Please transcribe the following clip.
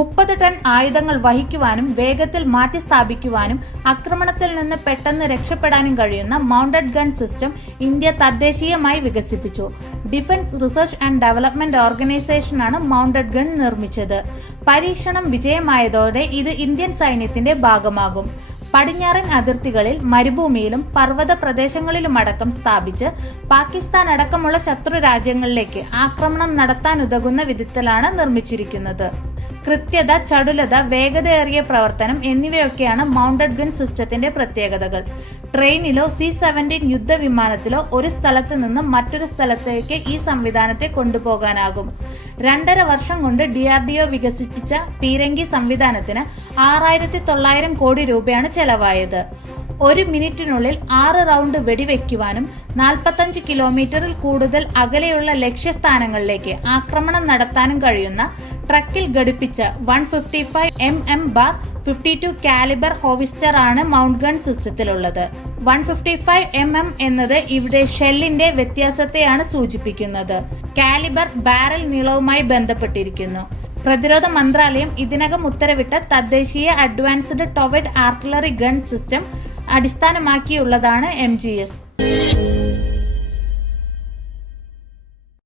മുപ്പത് ടൺ ആയുധങ്ങൾ വഹിക്കുവാനും വേഗത്തിൽ മാറ്റി സ്ഥാപിക്കുവാനും ആക്രമണത്തിൽ നിന്ന് പെട്ടെന്ന് രക്ഷപ്പെടാനും കഴിയുന്ന മൗണ്ടഡ് ഗൺ സിസ്റ്റം ഇന്ത്യ തദ്ദേശീയമായി വികസിപ്പിച്ചു. ഡിഫൻസ് റിസർച്ച് ആൻഡ് ഡെവലപ്മെന്റ് ഓർഗനൈസേഷനാണ് മൗണ്ടഡ് ഗൺ നിർമ്മിച്ചത്. പരീക്ഷണം വിജയമായതോടെ ഇത് ഇന്ത്യൻ സൈന്യത്തിന്റെ ഭാഗമാകും. പടിഞ്ഞാറൻ അതിർത്തികളിൽ മരുഭൂമിയിലും പർവത പ്രദേശങ്ങളിലുമടക്കം സ്ഥാപിച്ച് പാകിസ്ഥാൻ അടക്കമുള്ള ശത്രു രാജ്യങ്ങളിലേക്ക് ആക്രമണം നടത്താൻ ഉതകുന്ന വിധത്തിലാണ് നിർമ്മിച്ചിരിക്കുന്നത്. കൃത്യത ചടുലത വേഗതയേറിയ പ്രവർത്തനം എന്നിവയൊക്കെയാണ് മൗണ്ടഡ് ഗൺ സിസ്റ്റത്തിന്റെ പ്രത്യേകതകൾ. ട്രെയിനിലോ സി സെവന്റീൻ യുദ്ധവിമാനത്തിലോ ഒരു സ്ഥലത്ത് നിന്ന് മറ്റൊരു സ്ഥലത്തേക്ക് ഈ സംവിധാനത്തെ കൊണ്ടുപോകാനാകും. രണ്ടര വർഷം കൊണ്ട് ഡി ആർ ഡി ഒ വികസിപ്പിച്ച പീരങ്കി സംവിധാനത്തിന് ആറായിരത്തി തൊള്ളായിരം കോടി രൂപയാണ് ചെലവായത്. ഒരു മിനിറ്റിനുള്ളിൽ ആറ് റൗണ്ട് വെടിവെക്കുവാനും നാൽപ്പത്തഞ്ച് കിലോമീറ്ററിൽ കൂടുതൽ അകലെയുള്ള ലക്ഷ്യസ്ഥാനങ്ങളിലേക്ക് ആക്രമണം നടത്താനും കഴിയുന്ന ട്രക്കിൽ ഘടിപ്പിച്ച one fifty five M M bar fifty two calibre ഹോവിസ്റ്റർ ആണ് mount gun സിസ്റ്റത്തിലുള്ളത്. One fifty five M M എന്നത് ഇവിടെ ഷെല്ലിന്റെ വ്യത്യാസത്തെയാണ് സൂചിപ്പിക്കുന്നത്. കാലിബർ ബാരൽ നീളവുമായി ബന്ധപ്പെട്ടിരിക്കുന്നു. പ്രതിരോധ മന്ത്രാലയം ഇതിനകം ഉത്തരവിട്ട തദ്ദേശീയ advanced towed artillery gun system അടിസ്ഥാനമാക്കിയുള്ളതാണ് എം ജി എസ്.